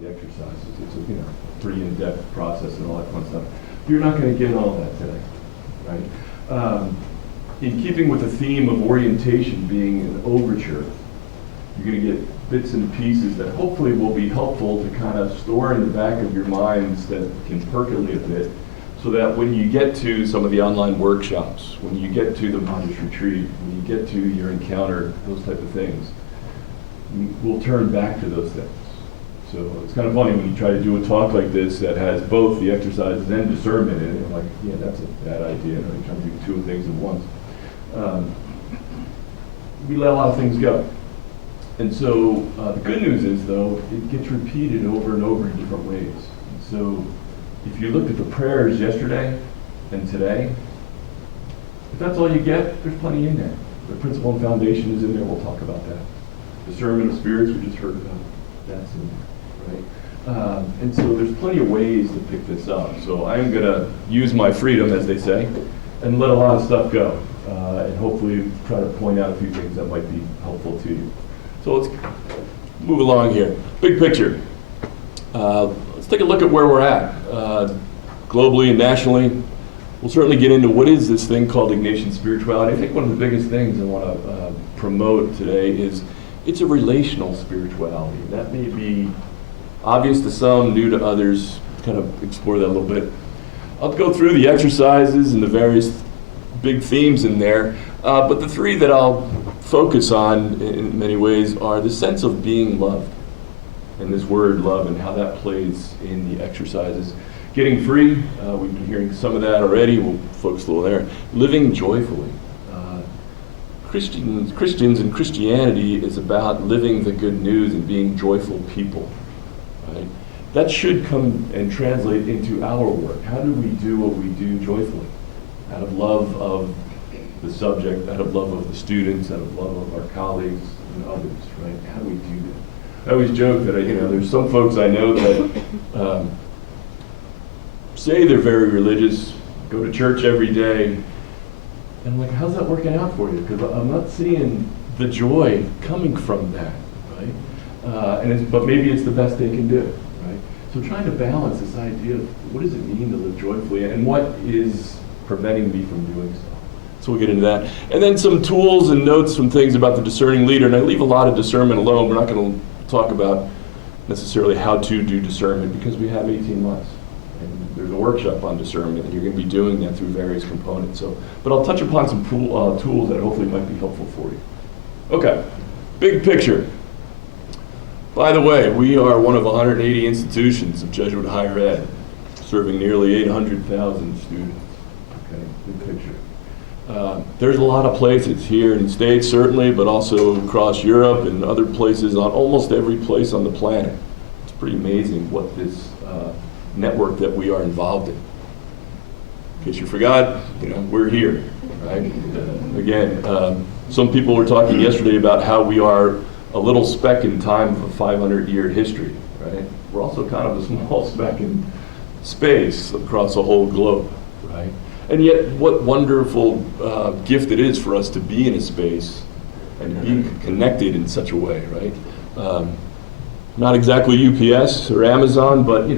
the exercises. It's a pretty in-depth process and all that fun stuff. You're not going to get all that today, right? In keeping with the theme of orientation being an overture, you're going to get bits and pieces that hopefully will be helpful to kind of store in the back of your minds that can percolate a bit, so that when you get to some of the online workshops, when you get to the bondage retreat, when you get to your encounter, those type of things, we'll turn back to those things. So it's kind of funny when you try to do a talk like this that has both the exercises and discernment in it. I'm like, yeah, that's a bad idea. You're trying to do two things at once. We let a lot of things go. And so the good news is, though, it gets repeated over and over in different ways. And so if you looked at the prayers yesterday and today, if that's all you get, there's plenty in there. The principle and foundation is in there. We'll talk about that. Discernment of spirits, we just heard about. That's in there, right? And so there's plenty of ways to pick this up. So I'm going to use my freedom, as they say, and let a lot of stuff go. And hopefully try to point out a few things that might be helpful to you. So let's move along here. Big picture. Let's take a look at where we're at, globally and nationally. We'll certainly get into what is this thing called Ignatian spirituality. I think one of the biggest things I want to promote today is it's a relational spirituality. That may be obvious to some, new to others. Kind of explore that a little bit. I'll go through the exercises and the various big themes in there, but the three that I'll focus on in many ways are the sense of being loved, and this word love and how that plays in the exercises. Getting free, we've been hearing some of that already, we'll focus a little there. Living joyfully. Christians and Christianity is about living the good news and being joyful people, right? That should come and translate into our work. How do we do what we do joyfully? Out of love of the subject, out of love of the students, out of love of our colleagues and others, right? How do we do that? I always joke that there's some folks I know that say they're very religious, go to church every day, and I'm like, how's that working out for you? Because I'm not seeing the joy coming from that, right? But maybe it's the best they can do, right? So trying to balance this idea of what does it mean to live joyfully, and what is preventing me from doing so. So we'll get into that. And then some tools and notes from things about the discerning leader. And I leave a lot of discernment alone. We're not going to talk about necessarily how to do discernment because we have 18 months. And there's a workshop on discernment, and you're going to be doing that through various components. But I'll touch upon some tools that hopefully might be helpful for you. Okay, big picture. By the way, we are one of 180 institutions of Jesuit higher ed, serving nearly 800,000 students. Okay, big picture. There's a lot of places here in the States, certainly, but also across Europe and other places, on almost every place on the planet. It's pretty amazing what this network that we are involved in. In case you forgot, we're here, right? Again, some people were talking yesterday about how we are a little speck in time of a 500-year history, right? We're also kind of a small speck in space across a whole globe, right? And yet, what wonderful gift it is for us to be in a space and be connected in such a way, right? Not exactly UPS or Amazon, but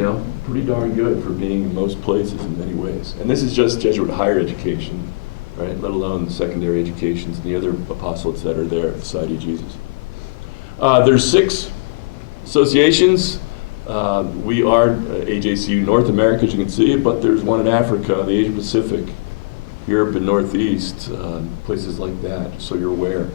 pretty darn good for being in most places in many ways. And this is just Jesuit higher education, right? Let alone the secondary educations and the other apostolates that are there at the Society of Jesus. There's 6 associations. We are AJCU North America, as you can see, but there's one in Africa, the Asia Pacific, Europe and Northeast, places like that, so you're aware.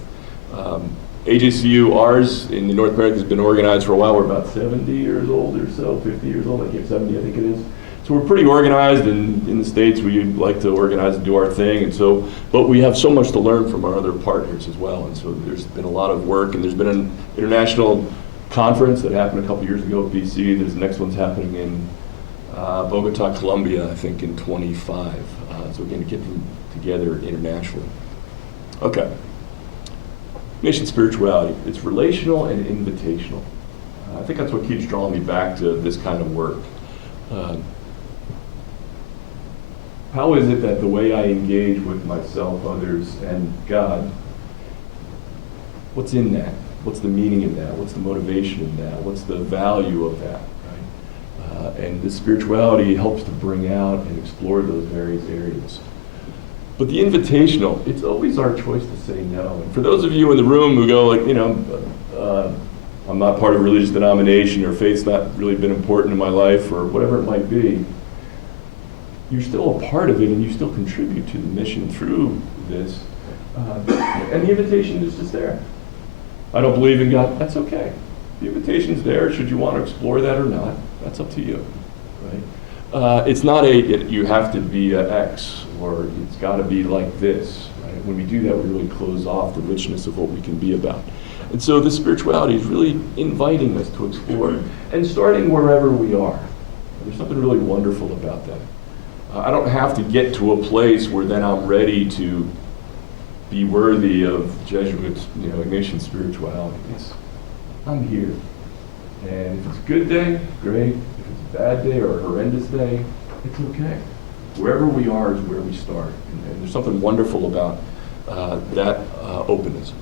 AJCU, ours in North America, has been organized for a while. We're about 70 years old or so, 50 years old, I think 70 I think it is. So we're pretty organized, and in the States we like to organize and do our thing, and so, but we have so much to learn from our other partners as well, and so there's been a lot of work, and there's been an international conference that happened a couple years ago at BC. There's the next one's happening in Bogota, Colombia, I think in 25. So we're going to get them together internationally. Okay. Ignatian spirituality. It's relational and invitational. I think that's what keeps drawing me back to this kind of work. How is it that the way I engage with myself, others, and God, what's in that? What's the meaning in that? What's the motivation in that? What's the value of that, And this spirituality helps to bring out and explore those various areas. But the invitational, it's always our choice to say no. And for those of you in the room who go like, I'm not part of a religious denomination, or faith's not really been important in my life, or whatever it might be, you're still a part of it and you still contribute to the mission through this. And the invitation is just there. I don't believe in God, that's okay. The invitation's there, should you want to explore that or not, that's up to you, right? It's not you have to be an X, or it's got to be like this, right? When we do that, we really close off the richness of what we can be about. And so this spirituality is really inviting us to explore, and starting wherever we are. There's something really wonderful about that. I don't have to get to a place where then I'm ready to be worthy of Jesuits, Ignatian spirituality. I'm here. And if it's a good day, great. If it's a bad day or a horrendous day, it's okay. Wherever we are is where we start. And there's something wonderful about that openness.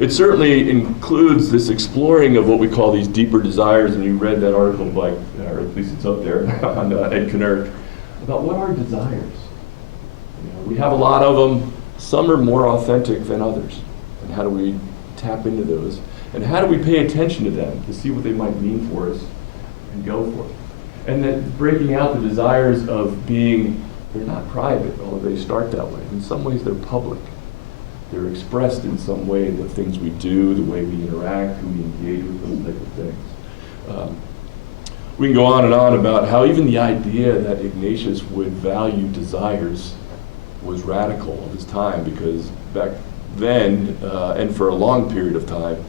It certainly includes this exploring of what we call these deeper desires, and you read that article by, or at least it's up there, on Ed Knerk, about what are desires. We have a lot of them. Some are more authentic than others. And how do we tap into those? And how do we pay attention to them to see what they might mean for us and go for it? And then breaking out the desires of being, they're not private, although they start that way. In some ways they're public. They're expressed in some way, the things we do, the way we interact, who we engage with, those type of things. We can go on and on about how even the idea that Ignatius would value desires was radical of his time, because back then, and for a long period of time,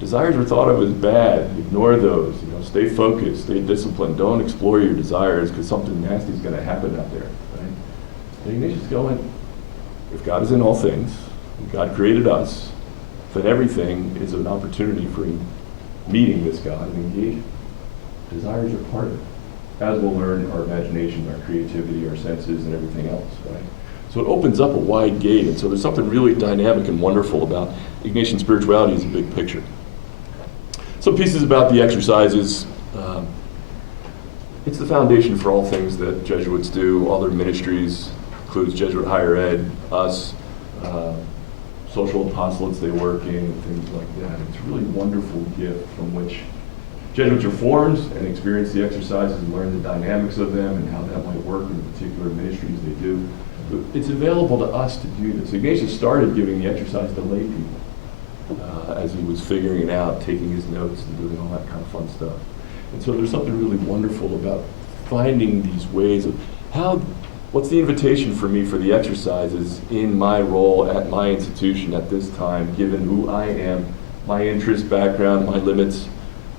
desires were thought of as bad. Ignore those. Stay focused, stay disciplined. Don't explore your desires, because something nasty is going to happen out there. Right? And Ignatius is going, if God is in all things, and God created us, then everything is an opportunity for meeting this God and engaging. Desires are part of it. As we'll learn, our imagination, our creativity, our senses, and everything else. Right? So it opens up a wide gate, and so there's something really dynamic and wonderful about Ignatian spirituality as a big picture. Some pieces about the exercises. It's the foundation for all things that Jesuits do, all their ministries, includes Jesuit higher ed, us, social apostolates they work in, things like that. It's a really wonderful gift from which Jesuits are formed and experience the exercises and learn the dynamics of them and how that might work in the particular ministries they do. But it's available to us to do this. Ignatius started giving the exercise to lay people as he was figuring it out, taking his notes and doing all that kind of fun stuff. And so there's something really wonderful about finding these ways of what's the invitation for me for the exercises in my role at my institution at this time, given who I am, my interest, background, my limits,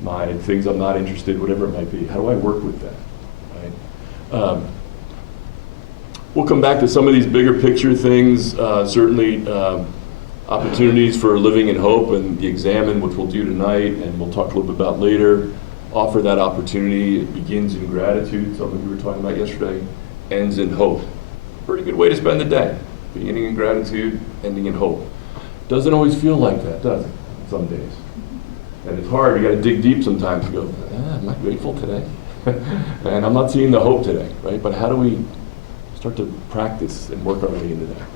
my things I'm not interested in, whatever it might be. How do I work with that? Right? We'll come back to some of these bigger picture things, certainly opportunities for living in hope and the examine, which we'll do tonight, and we'll talk a little bit about later. Offer that opportunity. It begins in gratitude, something we were talking about yesterday, ends in hope. Pretty good way to spend the day. Beginning in gratitude, ending in hope. Doesn't always feel like that, does it? Some days. And it's hard, you got to dig deep sometimes to go, am I grateful today? And I'm not seeing the hope today, right? But how do we start to practice and work our way into that?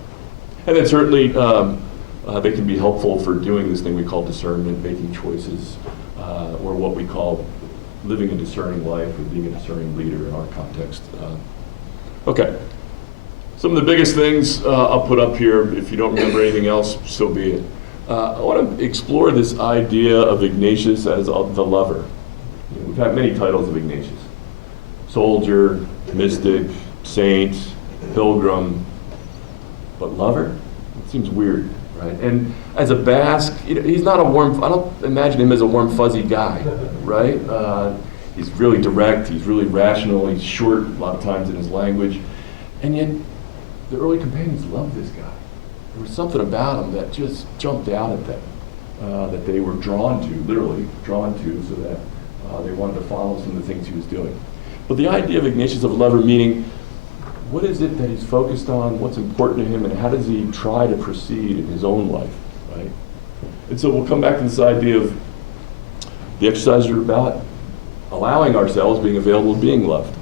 And then certainly they can be helpful for doing this thing we call discernment, making choices, or what we call living a discerning life or being a discerning leader in our context. Okay. Some of the biggest things I'll put up here. If you don't remember anything else, so be it. I want to explore this idea of Ignatius as the lover. We've had many titles of Ignatius. Soldier, mystic, saint, pilgrim, but lover? It seems weird, right? And as a Basque, he's not a warm, I don't imagine him as a warm, fuzzy guy, right? He's really direct, he's really rational, he's short a lot of times in his language. And yet, the early companions loved this guy. There was something about him that just jumped out at them, that they were drawn to, literally drawn to, so that they wanted to follow some of the things he was doing. But the idea of Ignatius of a lover, meaning, what is it that he's focused on, what's important to him, and how does he try to proceed in his own life, right? And so we'll come back to this idea of the exercises are about allowing ourselves, being available, being loved,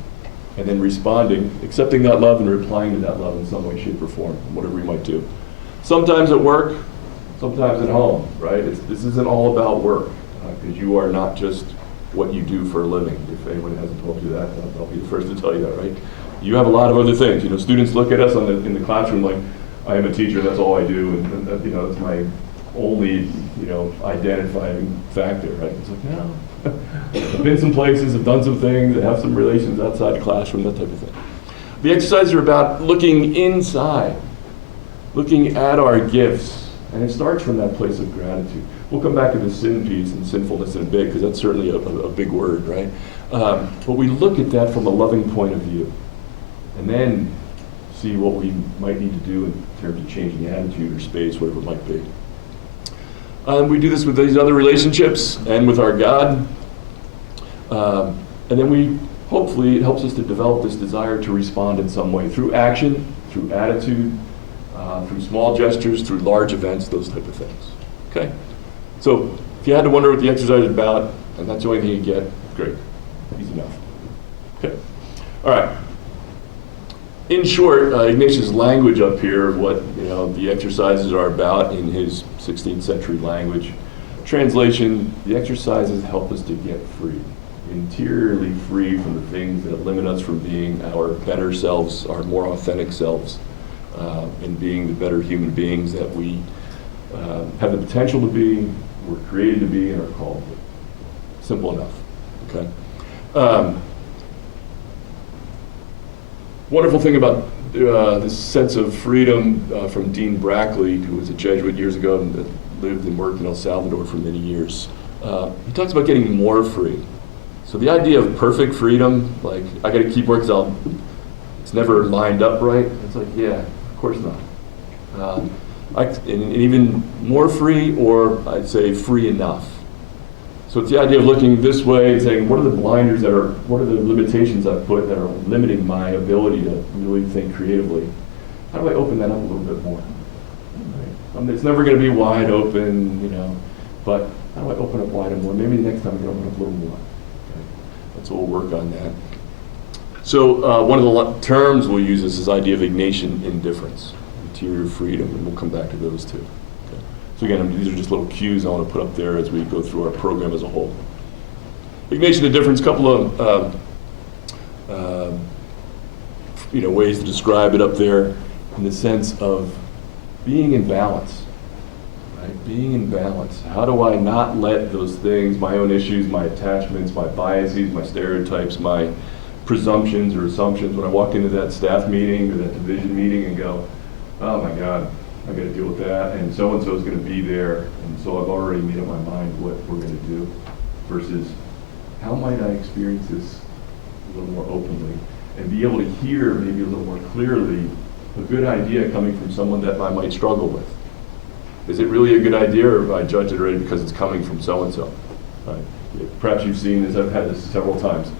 and then responding, accepting that love and replying to that love in some way, shape, or form, whatever we might do. Sometimes at work, sometimes at home, right? This isn't all about work, because you are not just what you do for a living. If anyone hasn't told you that, I'll be the first to tell you that, right? You have a lot of other things. Students look at us in the classroom like, I am a teacher, that's all I do, and that's my only, identifying factor, right? It's like, no. I've been some places, I've done some things, I have some relations outside the classroom, that type of thing. The exercises are about looking inside, looking at our gifts, and it starts from that place of gratitude. We'll come back to the sin piece and sinfulness in a bit, because that's certainly a big word, right? But we look at that from a loving point of view, and then see what we might need to do in terms of changing attitude or space, whatever it might be. We do this with these other relationships and with our God. And then hopefully it helps us to develop this desire to respond in some way, through action, through attitude, through small gestures, through large events, those type of things. Okay? So if you had to wonder what the exercise is about, and that's the only thing you get, great. Easy enough. Okay. All right. In short, Ignatius' language up here, what the exercises are about in his 16th century language. Translation: the exercises help us to get free, interiorly free from the things that limit us from being our better selves, our more authentic selves, and being the better human beings that we have the potential to be, we're created to be, and are called to be. Simple enough. Okay. Wonderful thing about this sense of freedom from Dean Brackley, who was a Jesuit years ago and lived and worked in El Salvador for many years. He talks about getting more free. So the idea of perfect freedom, like I got to keep work because it's never lined up right. It's like, yeah, of course not. And even more free, or I'd say free enough. So it's the idea of looking this way and saying, what are the blinders what are the limitations I've put that are limiting my ability to really think creatively? How do I open that up a little bit more? Right. It's never going to be wide open, but how do I open up wider more? Maybe the next time I can open up a little more. Okay. That's what we'll work on that. So one of the terms we'll use is this idea of Ignatian indifference, interior freedom, and we'll come back to those too. So again, these are just little cues I want to put up there as we go through our program as a whole. Ignatian indifference, a couple of ways to describe it up there, in the sense of being in balance. Right? Being in balance. How do I not let those things, my own issues, my attachments, my biases, my stereotypes, my presumptions or assumptions, when I walk into that staff meeting or that division meeting and go, oh my God, I got to deal with that, and so is going to be there, and so I've already made up my mind what we're going to do, versus how might I experience this a little more openly, and be able to hear maybe a little more clearly a good idea coming from someone that I might struggle with. Is it really a good idea, or have I judged it already because it's coming from so-and-so? Right? Perhaps you've seen this, I've had this several times.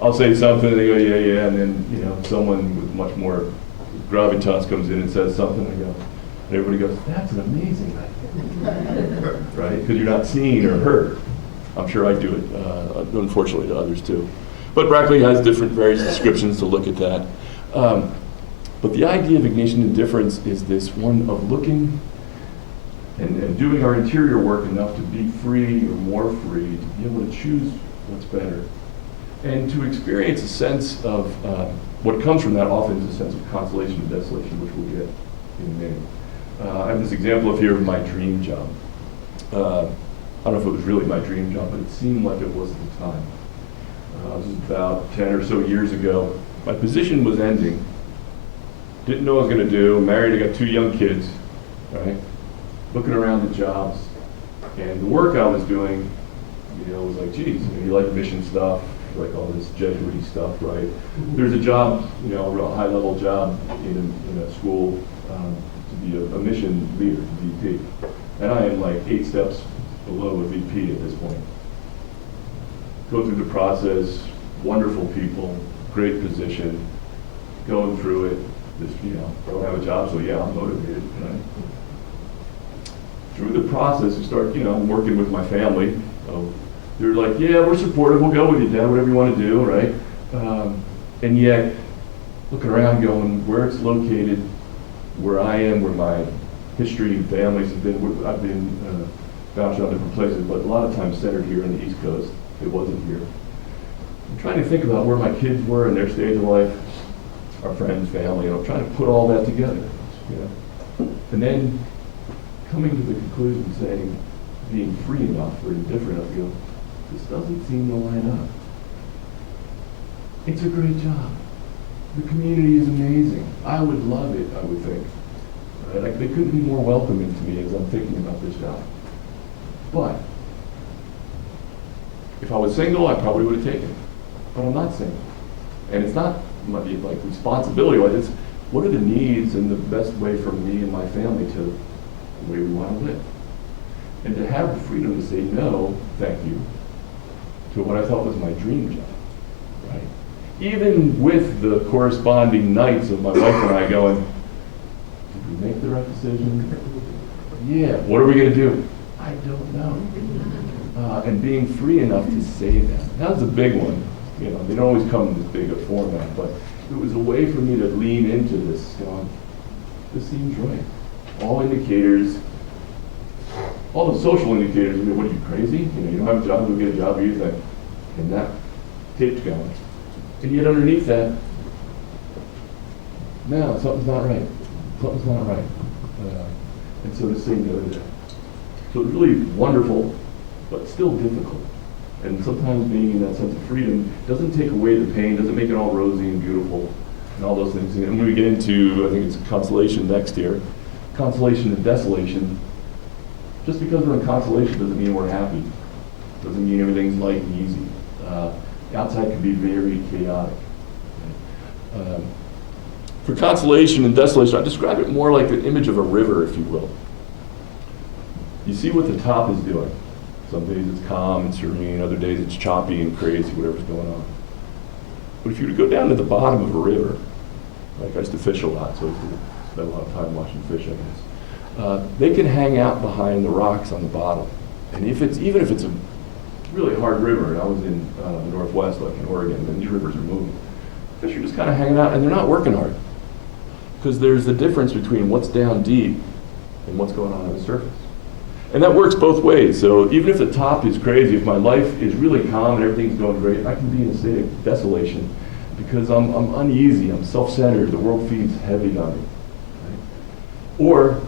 I'll say something, and they go, yeah, and then someone with much more gravitas comes in and says something, and I go, and everybody goes, that's an amazing idea, right? Because you're not seen or heard. I'm sure I do it, unfortunately, to others too. But Brackley has various descriptions to look at that. But the idea of Ignatian indifference is this one of looking and doing our interior work enough to be free or more free, to be able to choose what's better. And to experience a sense of, what comes from that often is a sense of consolation and desolation, which we'll get in a minute. I have this example up here of my dream job. I don't know if it was really my dream job, but it seemed like it was at the time. This was about 10 or so years ago. My position was ending. Didn't know what I was going to do. Married, I got 2 young kids, right? Looking around the jobs. And the work I was doing, was like, geez, you like mission stuff, you like all this Jesuit stuff, right? There's a job, a real high-level job in a school, to be a mission leader, VP. And I am like 8 steps below a VP at this point. Go through the process, wonderful people, great position, going through it, don't have a job, so yeah, I'm motivated, right? Through the process, you start, I'm working with my family of They're like, yeah, we're supportive, we'll go with you, Dad, whatever you want to do, right? And yet, looking around going, where it's located, where I am, where my history and families have been, I've been bounced around different places, but a lot of times centered here on the East Coast. It wasn't here. I'm trying to think about where my kids were in their stage of life, our friends, family, trying to put all that together, And then coming to the conclusion saying, being free enough or indifferent enough to go, this doesn't seem to line up. It's a great job. The community is amazing. I would love it, I would think. Right? Like, they couldn't be more welcoming to me as I'm thinking about this job. But if I was single, I probably would have taken it. But I'm not single. And it's not like responsibility, it's what are the needs and the best way for me and my family to the way we want to live. And to have the freedom to say no, thank you, to what I thought was my dream job, right? Even with the corresponding nights of my wife and I going, did we make the right decision? Yeah, what are we going to do? I don't know. And being free enough to say that. That was a big one. They don't always come in this big a format, but it was a way for me to lean into this, going, this seems right. All indicators, all the social indicators, what are you, crazy? You don't have a job, you'll get a job, you think, and that tape's going. And yet underneath that, no, something's not right. Something's not right. And so to say no to that. So it's really wonderful, but still difficult. And sometimes being in that sense of freedom doesn't take away the pain, doesn't make it all rosy and beautiful, and all those things. And when we get into, I think it's consolation next here, consolation and desolation, just because we're in consolation doesn't mean we're happy. Doesn't mean everything's light and easy. The outside can be very chaotic. For consolation and desolation, I describe it more like the image of a river, if you will. You see what the top is doing. Some days it's calm and serene, other days it's choppy and crazy, whatever's going on. But if you were to go down to the bottom of a river, like I used to fish a lot, so I used to spend a lot of time watching fish, I guess. They can hang out behind the rocks on the bottom. And even if it's a really hard river, and I was in the Northwest, like in Oregon, and these rivers are moving, fish are just kind of hanging out, and they're not working hard. Because there's the difference between what's down deep and what's going on the surface. And that works both ways. So even if the top is crazy, if my life is really calm and everything's going great, I can be in a state of desolation because I'm uneasy, I'm self-centered, the world feeds heavy on me. Right? Or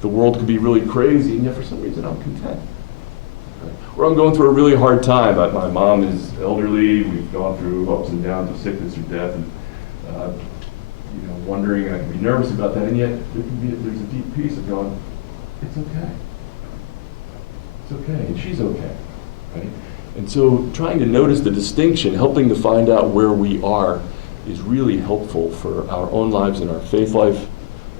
the world could be really crazy, and yet for some reason I'm content. Right? Or I'm going through a really hard time. My mom is elderly, we've gone through ups and downs of sickness or death, and wondering, and I can be nervous about that, and yet there's a deep peace of going, it's okay. It's okay, and she's okay, right? And so trying to notice the distinction, helping to find out where we are is really helpful for our own lives and our faith life.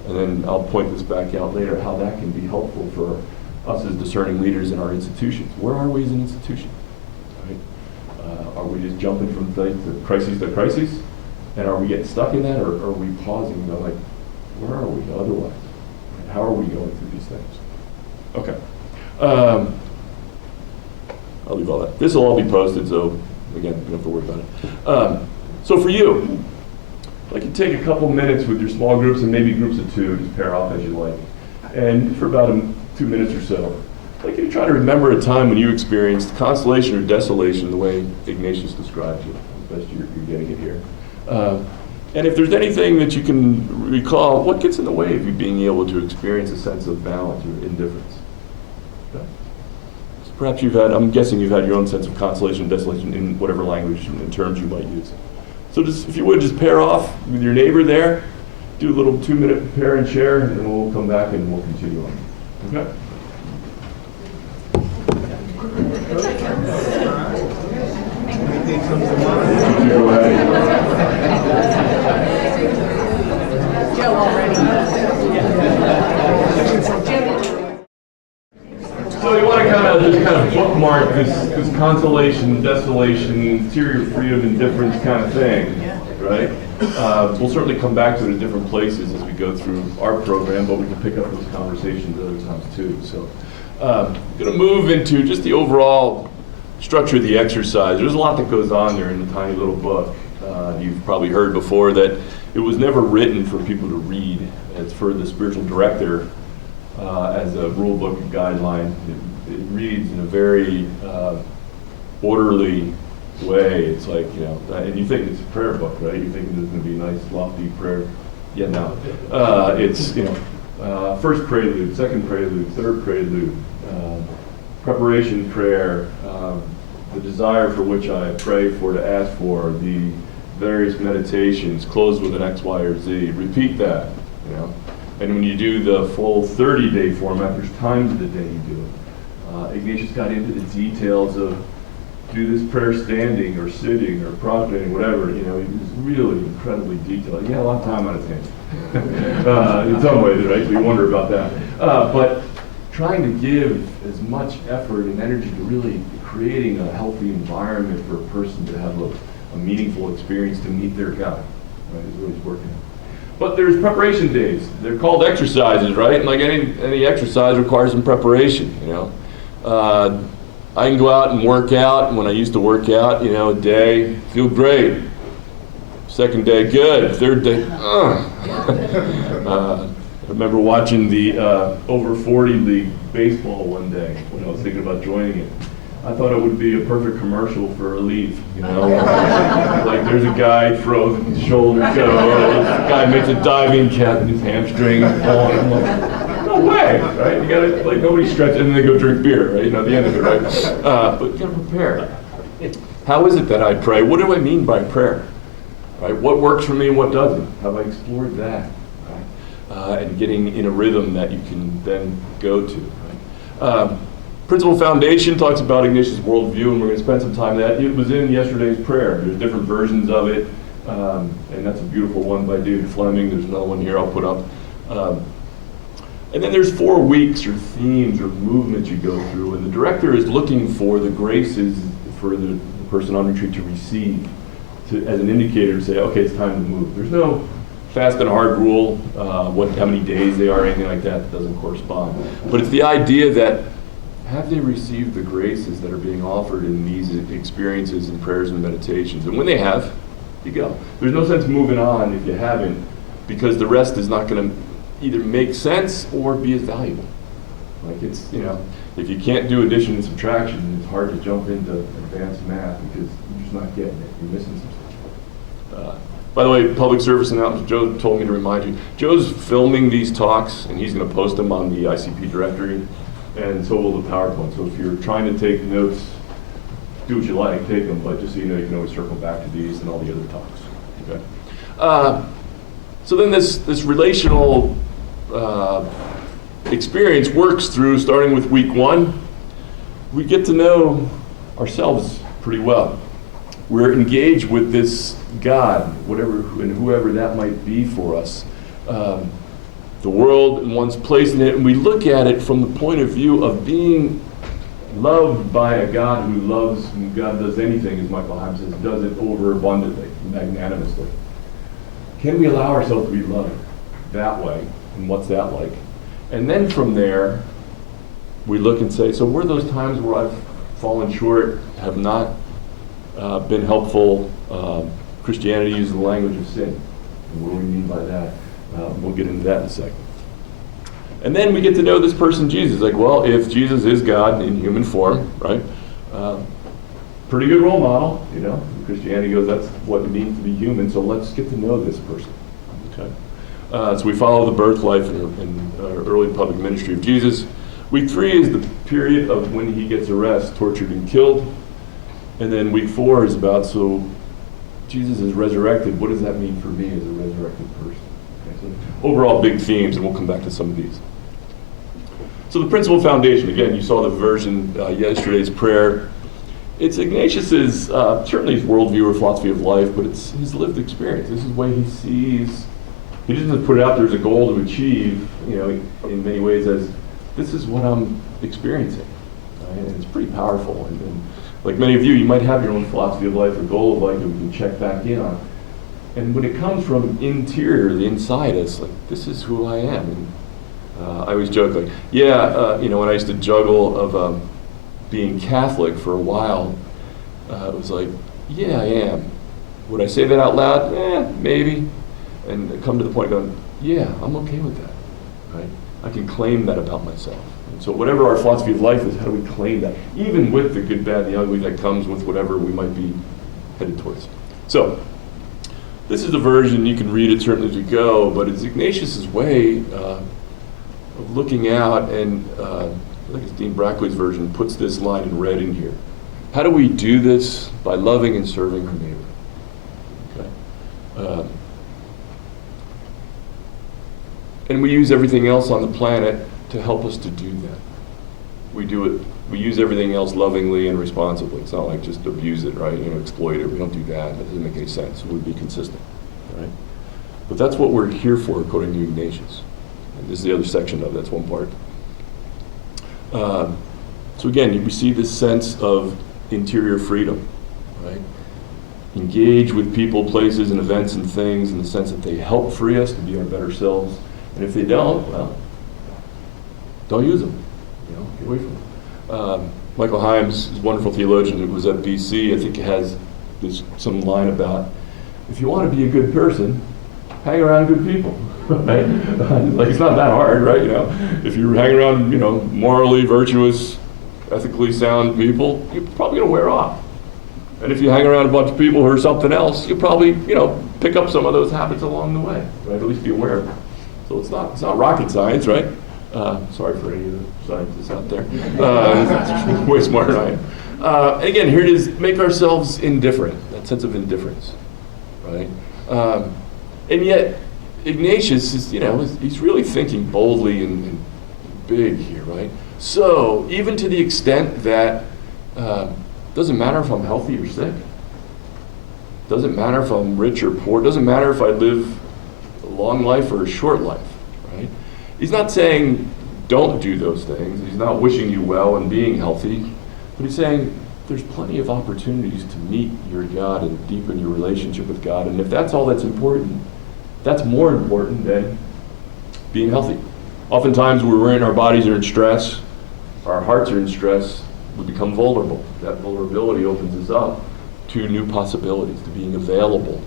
And then I'll point this back out later, how that can be helpful for us as discerning leaders in our institutions. Where are we as an institution? Right? Are we just jumping from crises to crises? And are we getting stuck in that, or are we pausing and going like, where are we otherwise? Right? How are we going through these things? Okay. I'll leave all that. This will all be posted, so again, you don't have to worry about it. So for you, I'd like you to take a couple minutes with your small groups and maybe groups of two, just pair off as you like. And for about 2 minutes or so, I'd like you to try to remember a time when you experienced consolation or desolation the way Ignatius describes it, as best you're getting it here. And if there's anything that you can recall, what gets in the way of you being able to experience a sense of balance or indifference? Okay. So perhaps I'm guessing you've had your own sense of consolation and desolation in whatever language and terms you might use. So just, if you would, just pair off with your neighbor there, do a little 2-minute pair and share, and then we'll come back and we'll continue on. Okay? Go ahead. Joe already. So you want to just kind of bookmark this consolation, desolation, interior freedom, indifference kind of thing, right? We'll certainly come back to it in different places as we go through our program, but we can pick up those conversations other times too. So I'm going to move into just the overall structure of the exercise, there's a lot that goes on there in the tiny little book. You've probably heard before that it was never written for people to read. It's for the spiritual director as a rule book and guideline. It reads in a very orderly way. It's like, and you think it's a prayer book, right? You're thinking there's going to be a nice, lofty prayer. Yeah, no. It's, first prelude, second prelude, third prelude, preparation prayer, the desire for which I pray for, to ask for, the various meditations, close with an X, Y, or Z. Repeat that, And when you do the full 30-day format, there's times of the day you do it. Ignatius got into the details of do this prayer standing or sitting or prostrating, whatever. He was really incredibly detailed. He had a lot of time on his hands. In some ways, right? So you wonder about that. But trying to give as much effort and energy to really creating a healthy environment for a person to have a meaningful experience to meet their God, right? Is what he's working on. But there's preparation days. They're called exercises, right? And like any exercise requires some preparation, I can go out and work out, and when I used to work out, a day, feel great. Second day, good. Third day, I remember watching the over 40 league baseball one day when I was thinking about joining it. I thought it would be a perfect commercial for Relief, like there's a guy throws his shoulders go, the guy makes a diving catch and his hamstring is pulling. I'm like, no way, right? You gotta, nobody stretches and then they go drink beer, right? At the end of it, right? But you gotta prepare. How is it that I pray? What do I mean by prayer? Right? What works for me and what doesn't? Have I explored that? Right? And getting in a rhythm that you can then go to. Right? Principal Foundation talks about Ignatius' worldview, and we're going to spend some time on that. It was in yesterday's prayer. There's different versions of it, and that's a beautiful one by David Fleming. There's another one here I'll put up. And then there's 4 weeks or themes or movements you go through, and the director is looking for the graces for the person on retreat to receive as an indicator to say, okay, it's time to move. There's no fast and hard rule, how many days they are, anything like that doesn't correspond. But it's the idea that have they received the graces that are being offered in these experiences and prayers and meditations? And when they have, you go. There's no sense moving on if you haven't, because the rest is not going to either make sense or be as valuable. Like it's, if you can't do addition and subtraction, it's hard to jump into advanced math because you're just not getting it. You're missing some stuff. By the way, public service announcement, Joe told me to remind you, Joe's filming these talks and he's going to post them on the ICP directory. And so will the PowerPoint. So if you're trying to take notes, do what you like, take them, but just so you know, you can always circle back to these and all the other talks. Okay. So then this relational experience works through, starting with week 1, we get to know ourselves pretty well. We're engaged with this God, whatever and whoever that might be for us. The world and one's place in it, and we look at it from the point of view of being loved by a God who loves, and God does anything, as Michael Heim says, does it overabundantly, magnanimously. Can we allow ourselves to be loved that way, and what's that like? And then from there, we look and say, so were those times where I've fallen short, have not been helpful? Christianity uses the language of sin. And what do we mean by that? We'll get into that in a second. And then we get to know this person, Jesus. Like, well, if Jesus is God in human form, right? Pretty good role model, Christianity goes, that's what it means to be human, so let's get to know this person. Okay. So we follow the birth, life, and early public ministry of Jesus. Week 3 is the period of when he gets arrested, tortured, and killed. And then week 4 is about, so Jesus is resurrected. What does that mean for me as a resurrected person? So overall big themes, and we'll come back to some of these. So the principal foundation, again, you saw the version yesterday's prayer. It's Ignatius's, certainly his worldview or philosophy of life, but it's his lived experience. This is the way he sees. He doesn't just put it out there as a goal to achieve, in many ways as, this is what I'm experiencing. Right? And it's pretty powerful. And like many of you, you might have your own philosophy of life or goal of life that we can check back in on. And when it comes from interiorly inside us, like, this is who I am. And I always joke, like, when I used to juggle of being Catholic for a while, it was like, yeah, I am. Would I say that out loud? Maybe. And come to the point going, yeah, I'm okay with that, right? I can claim that about myself. And so whatever our philosophy of life is, how do we claim that? Even with the good, bad, the ugly that comes with whatever we might be headed towards. So, this is the version, you can read it certainly as we go, but it's Ignatius's way of looking out, and I think it's Dean Brackley's version, puts this line in red in here. How do we do this? By loving and serving our neighbor. Okay. And we use everything else on the planet to help us to do that. We do it, we use everything else lovingly and responsibly. It's not like just abuse it, right? Exploit it. We don't do that. That doesn't make any sense. We'd be consistent, right? But that's what we're here for, according to Ignatius. And this is the other section of it. That's one part. So again, we see this sense of interior freedom, right? Engage with people, places, and events and things in the sense that they help free us to be our better selves. And if they don't, well, don't use them. Get away from them. Michael Himes, wonderful theologian who was at BC, I think has some line about, if you want to be a good person, hang around good people. Right? Like, it's not that hard, right? If you hang around, morally virtuous, ethically sound people, you're probably going to wear off. And if you hang around a bunch of people who are something else, you'll probably, pick up some of those habits along the way, right? At least be aware of them. So it's not rocket science, right? Sorry for any of the scientists out there. Way smarter than I am. Again, here it is, make ourselves indifferent, that sense of indifference, right? And yet, Ignatius is, he's really thinking boldly and big here, right? So, even to the extent that doesn't matter if I'm healthy or sick, doesn't matter if I'm rich or poor, doesn't matter if I live a long life or a short life, right? He's not saying don't do those things. He's not wishing you well and being healthy, but he's saying there's plenty of opportunities to meet your God and deepen your relationship with God. And if that's all that's important, that's more important than being healthy. Oftentimes when our bodies are in stress, our hearts are in stress, we become vulnerable. That vulnerability opens us up to new possibilities, to being available.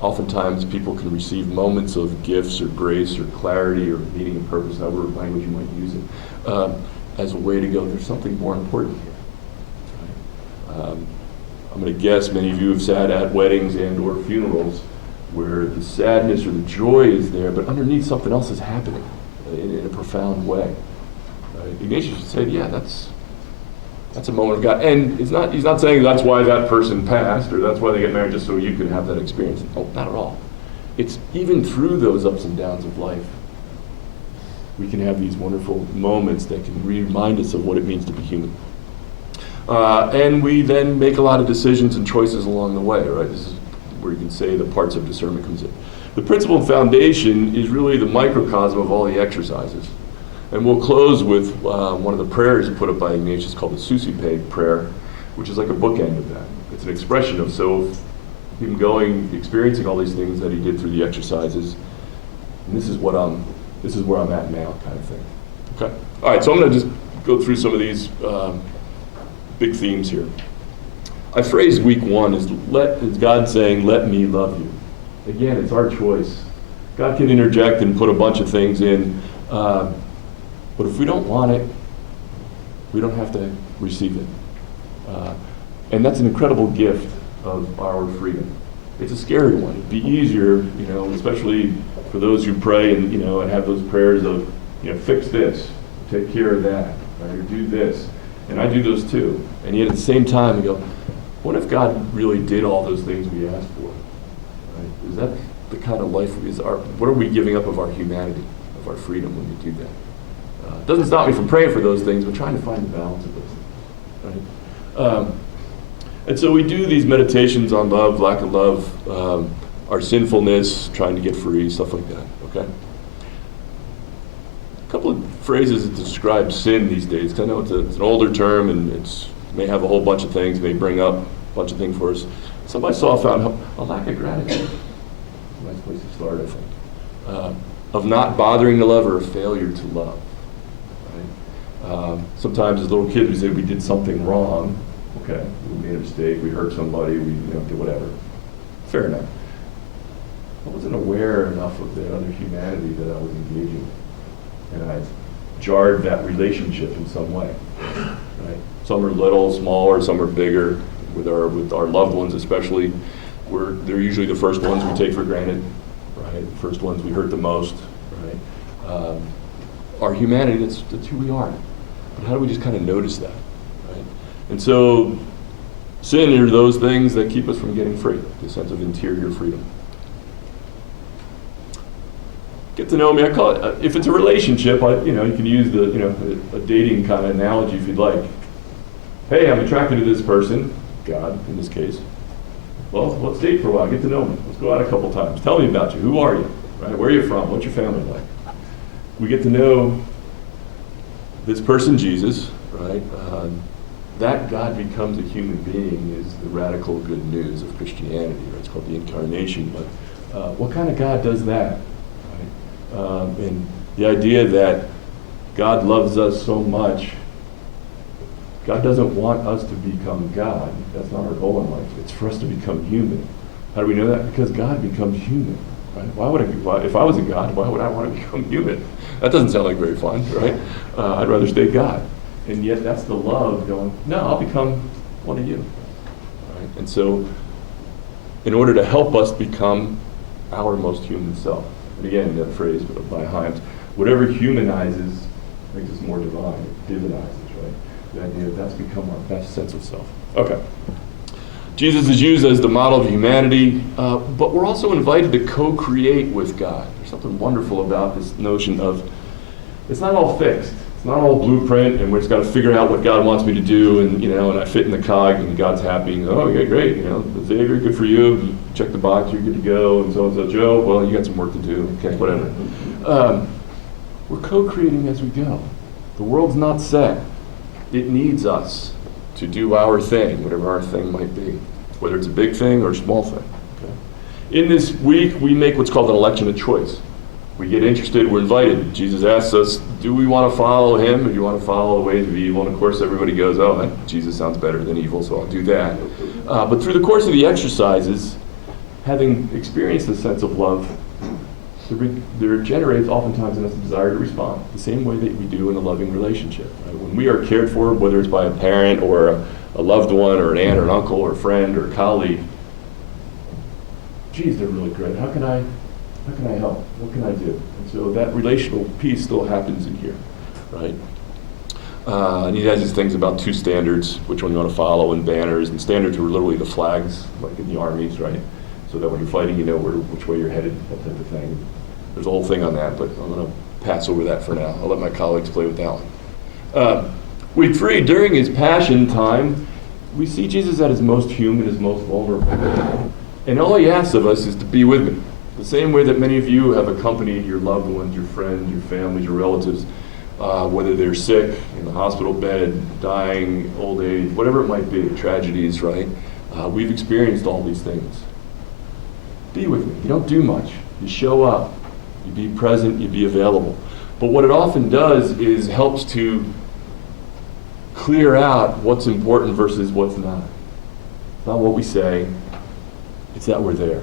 Oftentimes people can receive moments of gifts or grace or clarity or meaning and purpose, however language you might use it, as a way to go, there's something more important here. Right? I'm going to guess many of you have sat at weddings and or funerals where the sadness or the joy is there, but underneath something else is happening in a profound way. Ignatius said, yeah, that's a moment of God. And he's not saying that's why that person passed or that's why they get married just so you can have that experience. No, not at all. It's even through those ups and downs of life, we can have these wonderful moments that can remind us of what it means to be human. And we then make a lot of decisions and choices along the way, right? This is where you can say the parts of discernment comes in. The principle and foundation is really the microcosm of all the exercises. And we'll close with one of the prayers put up by Ignatius called the Susipe prayer, which is like a bookend of that. It's an expression of him experiencing all these things that he did through the exercises. And this is where I'm at now, kind of thing. Okay. All right. So I'm going to just go through some of these big themes here. I phrased week one as God saying, "Let me love you." Again, it's our choice. God can interject and put a bunch of things in. But if we don't want it, we don't have to receive it. And that's an incredible gift of our freedom. It's a scary one. It'd be easier, especially for those who pray and have those prayers of, fix this, take care of that, right, or do this. And I do those too. And yet at the same time, we go, what if God really did all those things we asked for? Right? Is that the kind of life what are we giving up of our humanity, of our freedom when we do that? It doesn't stop me from praying for those things, but trying to find the balance of those things. Right? And so we do these meditations on love, lack of love, our sinfulness, trying to get free, stuff like that. Okay. A couple of phrases that describe sin these days. 'Cause I know it's an older term, and it may have a whole bunch of things, may bring up a bunch of things for us. Somebody found a lack of gratitude. Nice place to start, I think. Of not bothering to love or a failure to love. Sometimes as little kids we say we did something wrong. Okay, we made a mistake, we hurt somebody, we did whatever. Fair enough. I wasn't aware enough of the other humanity that I was engaging in. And I jarred that relationship in some way. Right? Some are little, smaller, some are bigger. With our loved ones especially, they're usually the first ones we take for granted, right? The first ones we hurt the most, right? Our humanity, that's who we are. But how do we just kind of notice that, right? And so sin are those things that keep us from getting free, the sense of interior freedom. Get to know me, I call it, if it's a relationship, you can use a dating kind of analogy if you'd like. Hey, I'm attracted to this person, God in this case. Well, let's date for a while, get to know me. Let's go out a couple times. Tell me about you. Who are you? Right? Where are you from? What's your family like? We get to know this person, Jesus, right? That God becomes a human being is the radical good news of Christianity, right? It's called the incarnation. But what kind of God does that? Right? And the idea that God loves us so much, God doesn't want us to become God. That's not our goal in life. It's for us to become human. How do we know that? Because God becomes human. Right? If I was a God, why would I want to become human? That doesn't sound like very fun, right? I'd rather stay God. And yet that's the love going, no, I'll become one of you. Right? And so in order to help us become our most human self, and again, that phrase by Himes, whatever humanizes makes us more divine. It divinizes, right? The idea that that's become our best sense of self. Okay. Jesus is used as the model of humanity, but we're also invited to co-create with God. There's something wonderful about this notion of, it's not all fixed. It's not all blueprint, and we're just got to figure out what God wants me to do, and I fit in the cog, and God's happy. And, oh, yeah, great. Xavier, good for you. You check the box, you're good to go. And so Joe, well, you got some work to do. Okay, whatever. We're co-creating as we go. The world's not set. It needs us to do our thing, whatever our thing might be, whether it's a big thing or a small thing. Okay? In this week, we make what's called an election of choice. We get interested, we're invited. Jesus asks us, do we want to follow him, or do you want to follow the ways of evil? And of course, everybody goes, oh, Jesus sounds better than evil, so I'll do that. But through the course of the exercises, having experienced the sense of love, there generates oftentimes in us a desire to respond the same way that we do in a loving relationship. Right? When we are cared for, whether it's by a parent or a loved one or an aunt or an uncle or a friend or a colleague, geez, they're really great. How can I help? What can I do? And so that relational piece still happens in here, right? And he has these things about two standards, which one you want to follow, and banners. And standards are literally the flags, like in the armies, right? So that when you're fighting, you know which way you're headed, that type of thing. There's a whole thing on that, but I'm going to pass over that for now. I'll let my colleagues play with that one. Week 3, during his passion time, we see Jesus at his most human, his most vulnerable. And all he asks of us is to be with me. The same way that many of you have accompanied your loved ones, your friends, your families, your relatives, whether they're sick, in the hospital bed, dying, old age, whatever it might be, tragedies, right? We've experienced all these things. Be with me. You don't do much. You show up. You be present. You be available. But what it often does is helps to clear out what's important versus what's not. It's not what we say. It's that we're there.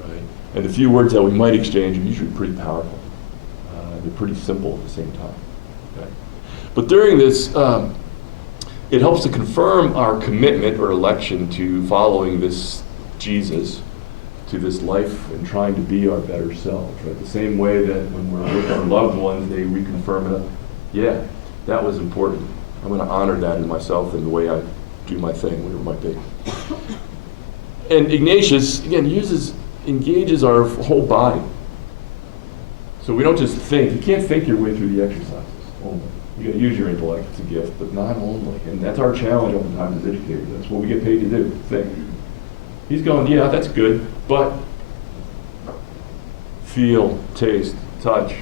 Right? And the few words that we might exchange are usually pretty powerful. They're pretty simple at the same time. Okay? But during this, it helps to confirm our commitment or election to following this Jesus, to this life and trying to be our better selves, right? The same way that when we're with our loved ones, they reconfirm it. Yeah, that was important. I'm going to honor that in myself and the way I do my thing, whatever it might be. And Ignatius, again, engages our whole body. So we don't just think. You can't think your way through the exercises only. You got to use your intellect, it's a gift, but not only. And that's our challenge oftentimes as educators. That's what we get paid to do, think. He's going, yeah, that's good, but feel, taste, touch,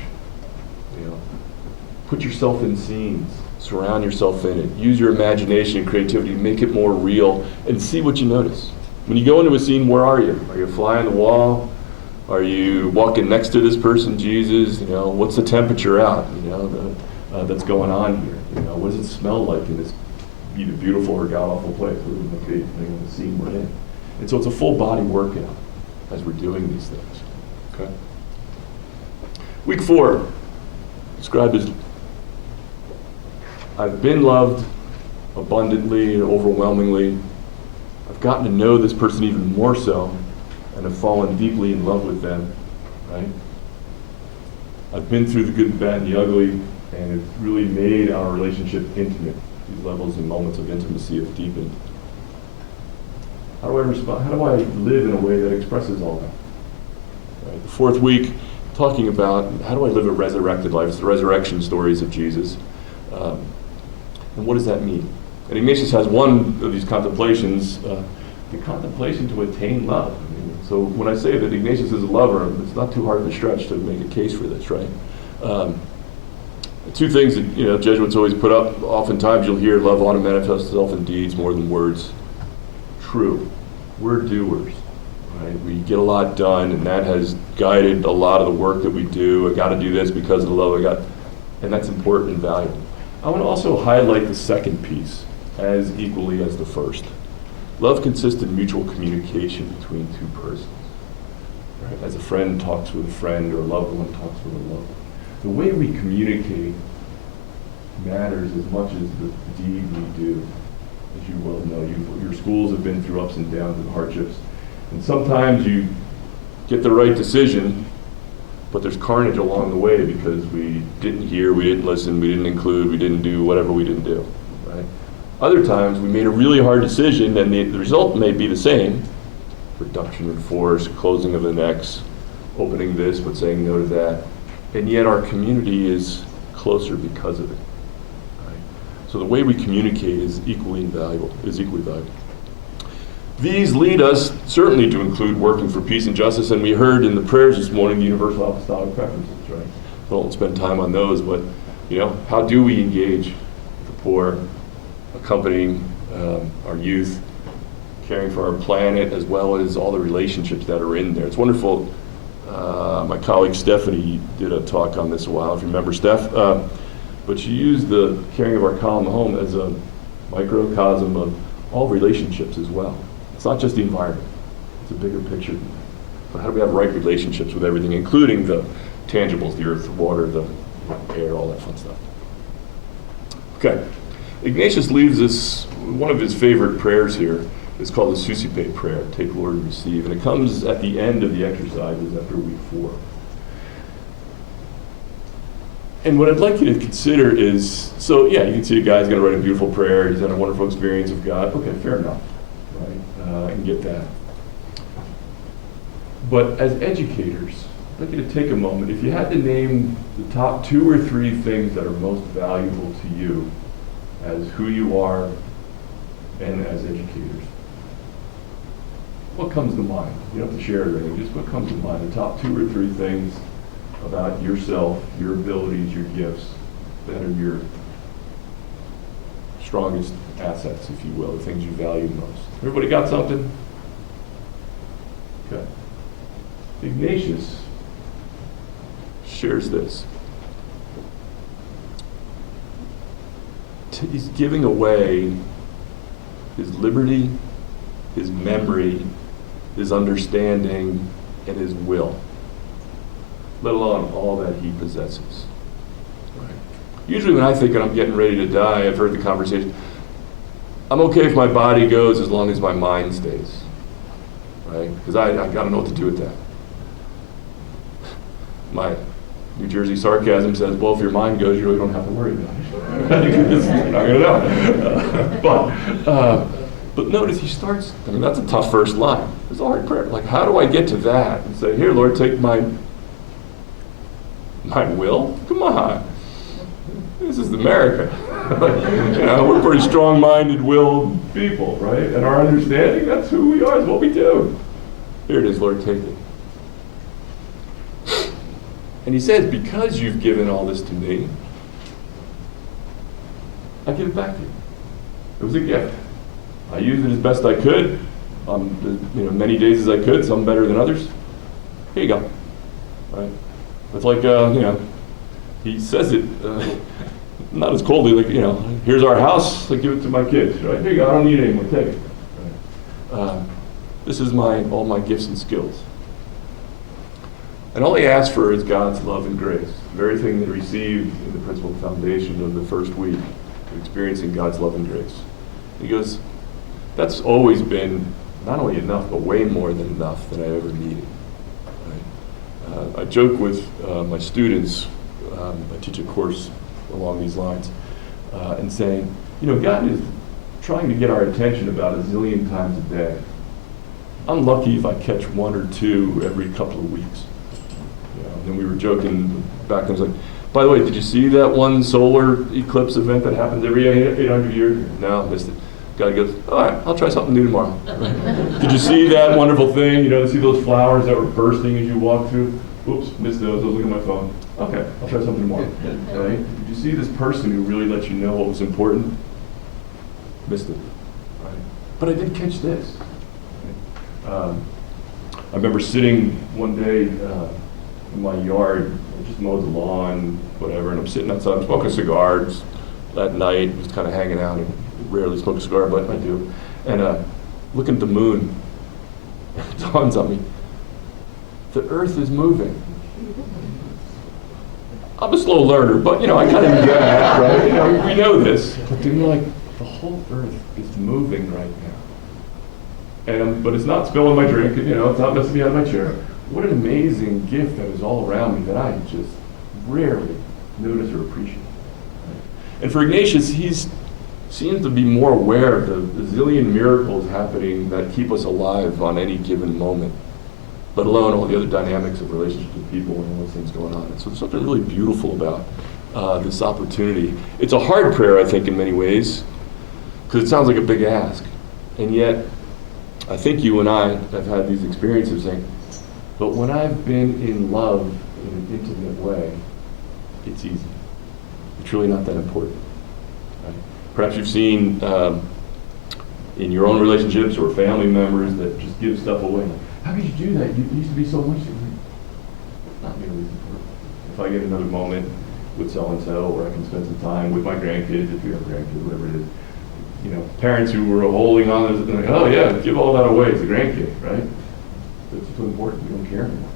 put yourself in scenes, surround yourself in it, use your imagination and creativity, make it more real, and see what you notice. When you go into a scene, where are you? Are you a fly on the wall? Are you walking next to this person, Jesus? What's the temperature out? that's going on here. What does it smell like in this either beautiful or god-awful place, depending on the scene we're in? And so it's a full body workout as we're doing these things. Okay. Week 4, described as I've been loved abundantly and overwhelmingly. I've gotten to know this person even more so and have fallen deeply in love with them, right? I've been through the good, the bad, and the ugly, and it's really made our relationship intimate. These levels and moments of intimacy have deepened. How do I respond? How do I live in a way that expresses all that? Right. The 4th week, talking about how do I live a resurrected life? It's the resurrection stories of Jesus. And what does that mean? And Ignatius has one of these contemplations, the contemplation to attain love. So when I say that Ignatius is a lover, it's not too hard of a stretch to make a case for this, right? 2 things that Jesuits always put up. Oftentimes you'll hear love ought to manifest itself in deeds more than words. True. We're doers. Right? We get a lot done, and that has guided a lot of the work that we do. I got to do this because of the love I got, and that's important and valuable. I want to also highlight the second piece as equally as the first. Love consists in mutual communication between 2 persons. Right? As a friend talks with a friend, or a loved one talks with a loved one. The way we communicate matters as much as the deed we do. As you well know, your schools have been through ups and downs and hardships. And sometimes you get the right decision, but there's carnage along the way because we didn't hear, we didn't listen, we didn't include, we didn't do whatever we didn't do. Right? Other times we made a really hard decision and the result may be the same. Reduction in force, closing of the necks, opening this but saying no to that. And yet our community is closer because of it. Right? So the way we communicate is equally valuable. These lead us certainly to include working for peace and justice, and we heard in the prayers this morning the universal apostolic preferences, right? We won't spend time on those, but how do we engage the poor, accompanying our youth, caring for our planet, as well as all the relationships that are in there. It's wonderful. My colleague Stephanie did a talk on this a while, if you remember, Steph. But she used the caring of our common home as a microcosm of all relationships as well. It's not just the environment. It's a bigger picture. But how do we have right relationships with everything, including the tangibles, the earth, the water, the air, all that fun stuff. Okay. Ignatius leaves us, one of his favorite prayers here is called the Suscipe prayer, take, Lord, and receive. And it comes at the end of the exercises after week 4. And what I'd like you to consider is, so yeah, you can see a guy's going to write a beautiful prayer, he's had a wonderful experience of God. Okay, fair enough. Right? I can get that. But as educators, I'd like you to take a moment. If you had to name the top 2 or 3 things that are most valuable to you as who you are and as educators, what comes to mind? You don't have to share everything, just what comes to mind, the top 2 or 3 things about yourself, your abilities, your gifts, that are your strongest assets, if you will, the things you value most. Everybody got something? Okay. Ignatius shares this. He's giving away his liberty, his memory, his understanding, and his will, let alone all that he possesses. Right. Usually when I think I'm getting ready to die, I've heard the conversation, I'm okay if my body goes as long as my mind stays, right? Because I got to know what to do with that. My New Jersey sarcasm says, well, if your mind goes, you really don't have to worry about it. You're not going to know. But notice he starts, that's a tough first line. It's a hard prayer. Like, how do I get to that? And say, here, Lord, take my will? Come on. This is America. We're pretty strong-minded, willed people, right? And our understanding, that's who we are, is what we do. Here it is, Lord, take it. And he says, because you've given all this to me, I give it back to you. It was a gift. I used it as best I could, many days as I could, some better than others. Here you go. Right? It's like, he says it, not as coldly, like, here's our house, like, give it to my kids, right? Here you go, I don't need it anymore, take it. Right? This is all my gifts and skills. And all he asks for is God's love and grace, the very thing that he received in the principal foundation of the first week of experiencing God's love and grace. He goes, that's always been not only enough, but way more than enough that I ever needed. Right? I joke with my students, I teach a course along these lines, and saying, God is trying to get our attention about a zillion times a day. I'm lucky if I catch one or two every couple of weeks. And we were joking back then, I was like, by the way, did you see that one solar eclipse event that happens every 800 years? No, missed it. Guy goes, all right, I'll try something new tomorrow. Did you see that wonderful thing? See those flowers that were bursting as you walked through? Oops, missed those. I was looking at my phone. Okay, I'll try something tomorrow. Right? Did you see this person who really let you know what was important? Missed it. Right? But I did catch this. Right? I remember sitting one day in my yard, I just mowed the lawn, whatever, and I'm sitting outside, I'm smoking cigars that night, just kind of hanging out. And rarely smoke a cigar, but I do. And looking at the moon, it dawns on me, the earth is moving. I'm a slow learner, but I kind of knew that, right? We know this. But then you're like, the whole earth is moving right now. And but it's not spilling my drink, it's not messing me out of my chair. What an amazing gift that is all around me that I just rarely notice or appreciate. Right? And for Ignatius, he's seems to be more aware of the zillion miracles happening that keep us alive on any given moment, let alone all the other dynamics of relationships with people and all those things going on. And so there's something really beautiful about this opportunity. It's a hard prayer, I think, in many ways, because it sounds like a big ask. And yet, I think you and I have had these experiences saying, but when I've been in love in an intimate way, it's easy. It's really not that important. Perhaps you've seen in your own relationships or family members that just give stuff away. How could you do that? You used to be so much. Not nearly as important. If I get another moment with so-and-so, or I can spend some time with my grandkids, if you have grandkids, whatever it is. Parents who were holding on, they're like, oh yeah, give all that away to the grandkid, right? It's so important. We don't care anymore.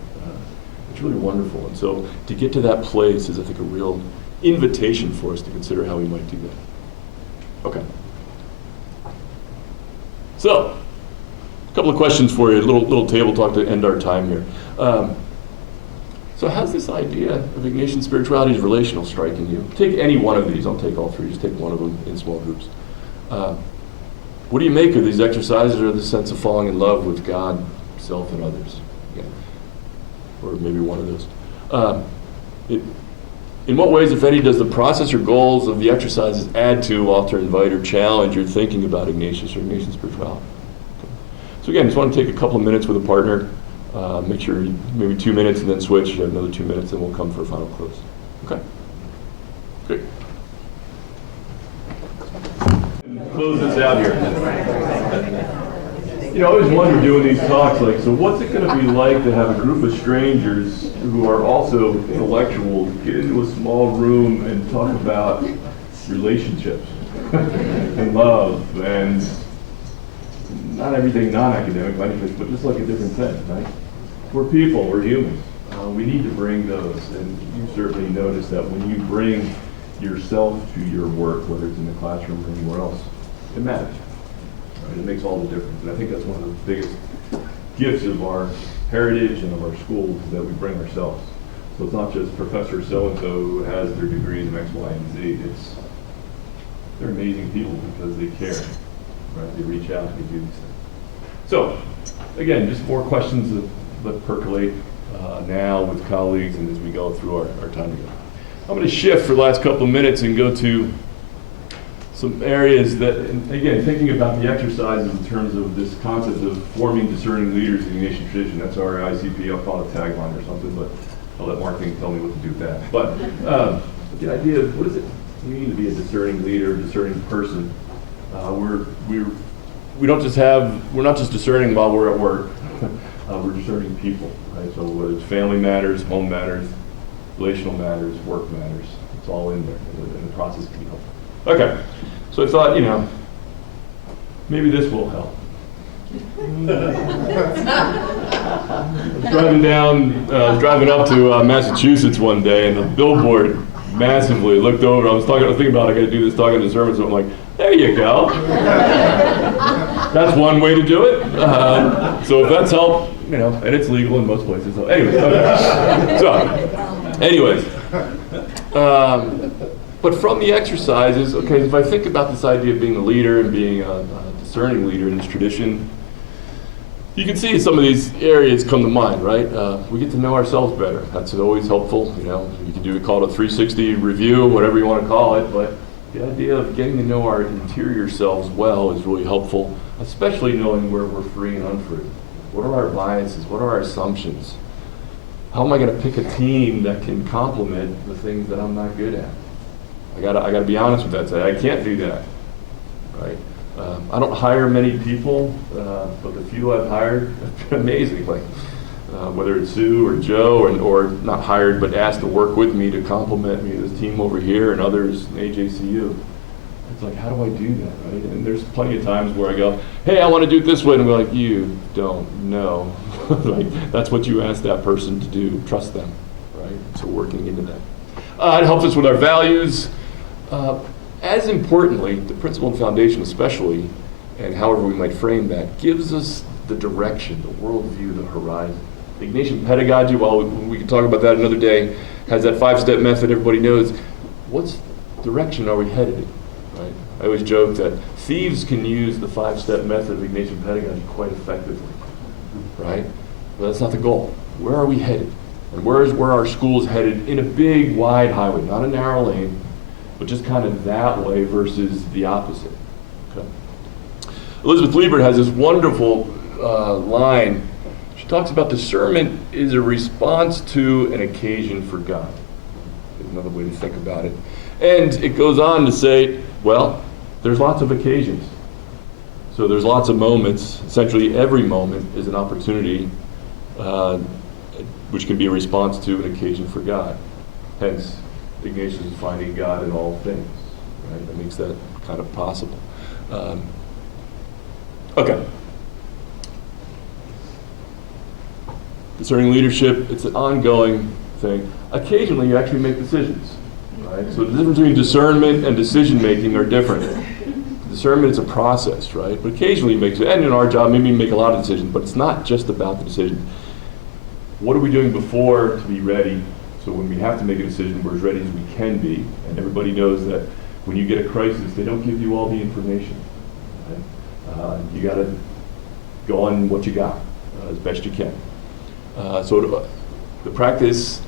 It's really wonderful. And so to get to that place is, I think, a real invitation for us to consider how we might do that. Okay. So, a couple of questions for you, a little table talk to end our time here. So how's this idea of Ignatian spirituality as relational striking you? Take any one of these. I'll take all three. Just take one of them in small groups. What do you make of these exercises or the sense of falling in love with God, self, and others? Yeah. Or maybe one of those. In what ways, if any, does the process or goals of the exercises add to, alter, invite, or challenge your thinking about Ignatius or Ignatian spirituality? Okay. So again, just want to take a couple of minutes with a partner, make sure maybe 2 minutes and then switch. You have another 2 minutes and we'll come for a final close. Okay? Great. Close this out here. I always wonder doing these talks, so what's it going to be like to have a group of strangers who are also intellectuals get into a small room and talk about relationships and love and not everything non-academic, but just like a different thing, right? We're people, we're humans. We need to bring those, and you certainly notice that when you bring yourself to your work, whether it's in the classroom or anywhere else, it matters. Right? It makes all the difference. And I think that's one of the biggest gifts of our heritage and of our schools is that we bring ourselves. So it's not just Professor so-and-so who has their degrees in X, Y, and Z. They're amazing people because they care. Right? They reach out and they do these things. So, again, just more questions that percolate now with colleagues and as we go through our time together. I'm going to shift for the last couple of minutes and go to some areas that, and again, thinking about the exercises in terms of this concept of forming discerning leaders in the Ignatian tradition. That's our ICP. I'll call it a tagline or something, but I'll let Martin tell me what to do with that. But the idea of what does it mean to be a discerning leader, a discerning person? We're not just discerning while we're at work. We're discerning people, right? So whether it's family matters, home matters, relational matters, work matters. It's all in there, and the process can be helpful. Okay, so I thought, maybe this will help. I was driving up to Massachusetts one day, and the billboard massively looked over. I was thinking about I got to do this talking to sermon, so I'm like, there you go. That's one way to do it. So if that's helped, and it's legal in most places. So anyways, okay. But from the exercises, okay, if I think about this idea of being a leader and being a discerning leader in this tradition, you can see some of these areas come to mind, right? We get to know ourselves better. That's always helpful. You can call it a 360 review, whatever you want to call it, but the idea of getting to know our interior selves well is really helpful, especially knowing where we're free and unfree. What are our biases? What are our assumptions? How am I going to pick a team that can complement the things that I'm not good at? I gotta be honest with that. Say I can't do that, right? I don't hire many people, but the few I've hired have been amazing. Like whether it's Sue or Joe, or not hired but asked to work with me to complement me, this team over here and others in AJCU. It's like, how do I do that, right? And there's plenty of times where I go, hey, I want to do it this way, and we're like, you don't know. Like, that's what you asked that person to do. Trust them, right? So working into that. It helps us with our values. As importantly, the principle and foundation especially, and however we might frame that, gives us the direction, the worldview, the horizon. The Ignatian pedagogy, well, we can talk about that another day, has that 5-step method everybody knows. What's direction are we headed in, right? I always joke that thieves can use the 5-step method of Ignatian pedagogy quite effectively, right? But that's not the goal. Where are we headed? And where our school is headed in a big, wide highway, not a narrow lane, but just kind of that way versus the opposite. Okay. Elizabeth Liebert has this wonderful line. She talks about discernment is a response to an occasion for God. Is another way to think about it. And it goes on to say, well, there's lots of occasions. So there's lots of moments. Essentially every moment is an opportunity which can be a response to an occasion for God. Hence, Ignatius is finding God in all things. Right? That makes that kind of possible. Okay. Discerning leadership, it's an ongoing thing. Occasionally, you actually make decisions. Right? So the difference between discernment and decision making are different. Discernment is a process, right? But occasionally you make, and in our job, maybe you make a lot of decisions, but it's not just about the decision. What are we doing before to be ready? So when we have to make a decision, we're as ready as we can be. And everybody knows that when you get a crisis, they don't give you all the information. Right? You got to go on what you got as best you can. So the practice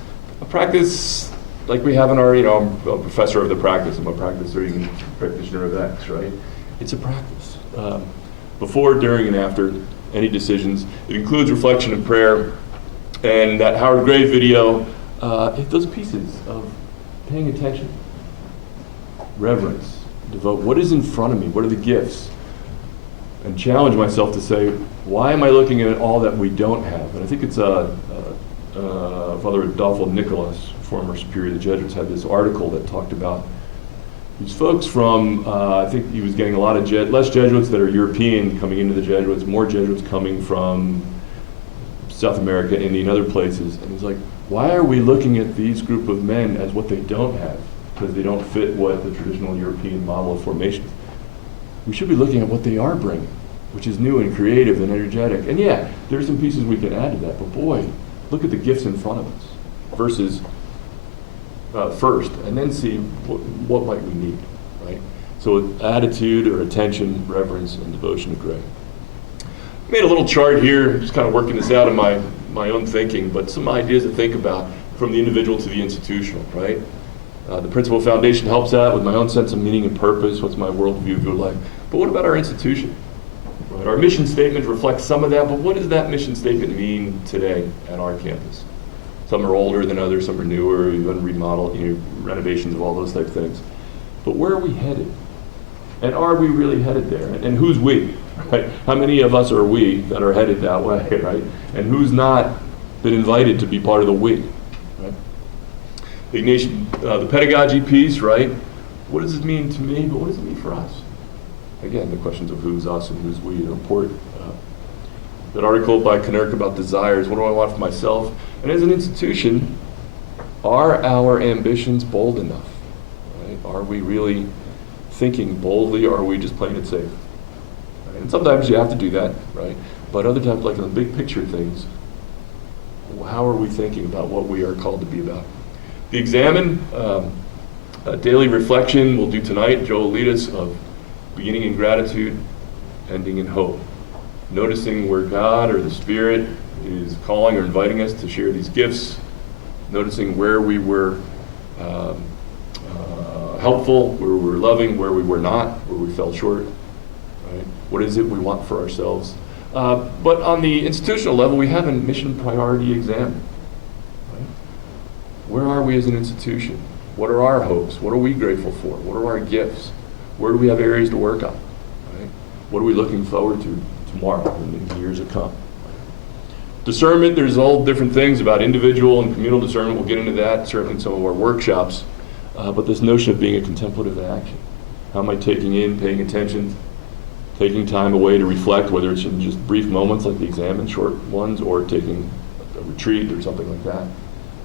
like we have in our, I'm a professor of the practice. I'm a practitioner of X, right? It's a practice. Before, during, and after any decisions. It includes reflection and prayer. And that Howard Gray video, those pieces of paying attention, reverence, devote. What is in front of me? What are the gifts? And challenge myself to say, why am I looking at all that we don't have? And I think it's Father Adolfo Nicolas, former superior of the Jesuits, had this article that talked about these folks from, I think he was getting a lot of less Jesuits that are European coming into the Jesuits, more Jesuits coming from South America, India, and other places. And he's like, why are we looking at these group of men as what they don't have? Because they don't fit what the traditional European model of formation is. We should be looking at what they are bringing, which is new and creative and energetic. And yeah, there's some pieces we can add to that, but boy, look at the gifts in front of us versus first, and then see what might we need, right? So attitude or attention, reverence, and devotion to Gray. I made a little chart here, just kind of working this out in my own thinking, but some ideas to think about from the individual to the institutional, right? The principle foundation helps out with my own sense of meaning and purpose. What's my worldview, view of life? But what about our institution? Right? Our mission statement reflects some of that, but what does that mission statement mean today at our campus? Some are older than others, some are newer, we've done remodel, renovations of all those type of things. But where are we headed? And are we really headed there? And who's we? Right? How many of us are we that are headed that way, right? And who's not been invited to be part of the we? Right? Ignatian, the pedagogy piece, right? What does it mean to me, but what does it mean for us? Again, the questions of who's us and who's we are important. That article by Knirk about desires, what do I want for myself? And as an institution, are our ambitions bold enough? Right? Are we really thinking boldly, or are we just playing it safe? Right? And sometimes you have to do that, right? But other times, like in the big picture things, how are we thinking about what we are called to be about? The Examine, daily reflection we'll do tonight. Joe will lead us of beginning in gratitude, ending in hope. Noticing where God or the Spirit is calling or inviting us to share these gifts. Noticing where we were helpful, where we were loving, where we were not, where we fell short. Right? What is it we want for ourselves? But on the institutional level, we have a mission priority exam. Right? Where are we as an institution? What are our hopes? What are we grateful for? What are our gifts? Where do we have areas to work on? Right? What are we looking forward to tomorrow and in the years to come? Discernment, there's all different things about individual and communal discernment. We'll get into that certainly in some of our workshops. But this notion of being a contemplative action. How am I taking in, paying attention, taking time away to reflect, whether it's in just brief moments like the Examine, short ones, or taking a retreat or something like that,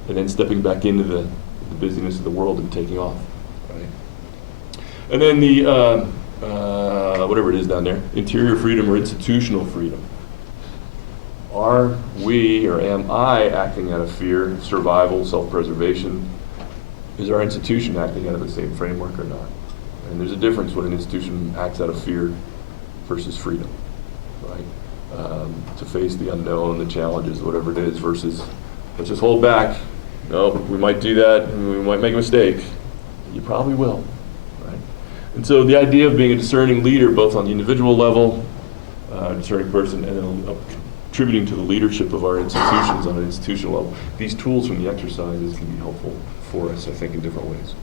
and then stepping back into the busyness of the world and taking off. Right? And then the, whatever it is down there, interior freedom or institutional freedom. Are we, or am I, acting out of fear, survival, self-preservation? Is our institution acting out of the same framework or not? And there's a difference when an institution acts out of fear versus freedom, right? To face the unknown, the challenges, whatever it is, versus let's just hold back. No, we might do that, and we might make a mistake. You probably will, right? And so the idea of being a discerning leader, both on the individual level, discerning person, and then contributing to the leadership of our institutions on an institutional level, these tools from the exercises can be helpful for us, I think, in different ways.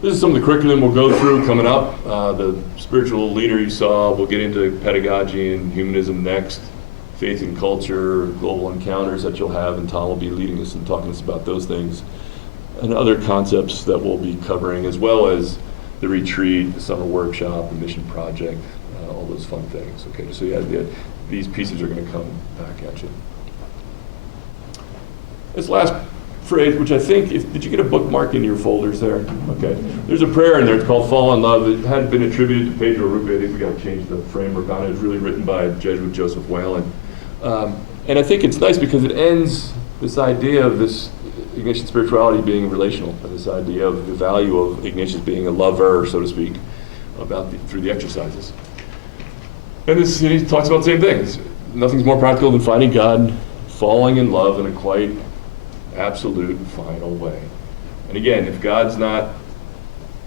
This is some of the curriculum we'll go through coming up. The spiritual leader you saw, we'll get into pedagogy and humanism next, faith and culture, global encounters that you'll have, and Tom will be leading us and talking to us about those things, and other concepts that we'll be covering, as well as the retreat, the summer workshop, the mission project, all those fun things. Okay, so these pieces are going to come back at you. This last phrase, which I think, did you get a bookmark in your folders there? Okay. There's a prayer in there. It's called Fall in Love. It had been attributed to Pedro Rupe. I think we got to change the framework on it. It's really written by Jesuit Joseph Whalen. And I think it's nice because it ends this idea of this Ignatian spirituality being relational, and this idea of the value of Ignatius being a lover, so to speak, through the exercises. And he talks about the same things. Nothing's more practical than finding God, falling in love in a quite absolute final way. And again, if God's not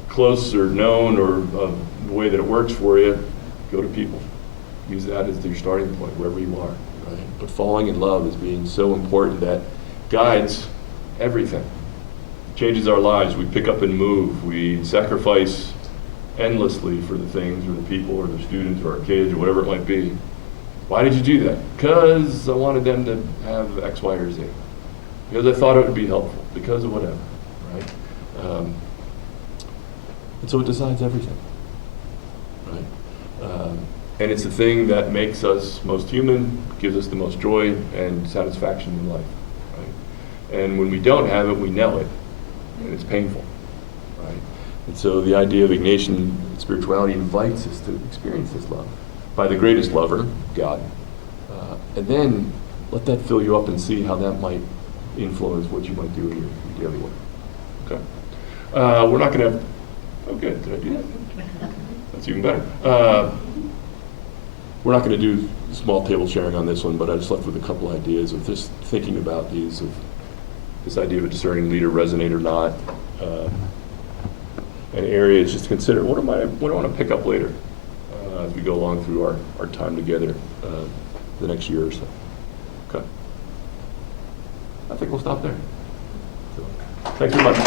close or known or the way that it works for you, go to people. Use that as your starting point, wherever you are. Right? But falling in love is being so important that guides everything. Changes our lives. We pick up and move. We sacrifice endlessly for the things or the people or the students or our kids or whatever it might be. Why did you do that? Because I wanted them to have X, Y, or Z. Because I thought it would be helpful. Because of whatever, right? And so it decides everything, right? And it's the thing that makes us most human, gives us the most joy and satisfaction in life, right? And when we don't have it, we know it, and it's painful, right? And so the idea of Ignatian spirituality invites us to experience this love by the greatest lover, God. And then let that fill you up and see how that might influence what you might do in your daily work. Okay. We're not going to have, oh good, did I do that? That's even better. We're not going to do small table sharing on this one, but I just left with a couple ideas of just thinking about these, of this idea of a discerning leader resonate or not, and areas just to consider. What do I want to pick up later as we go along through our time together the next year or so? Okay. I think we'll stop there. So, thanks very much.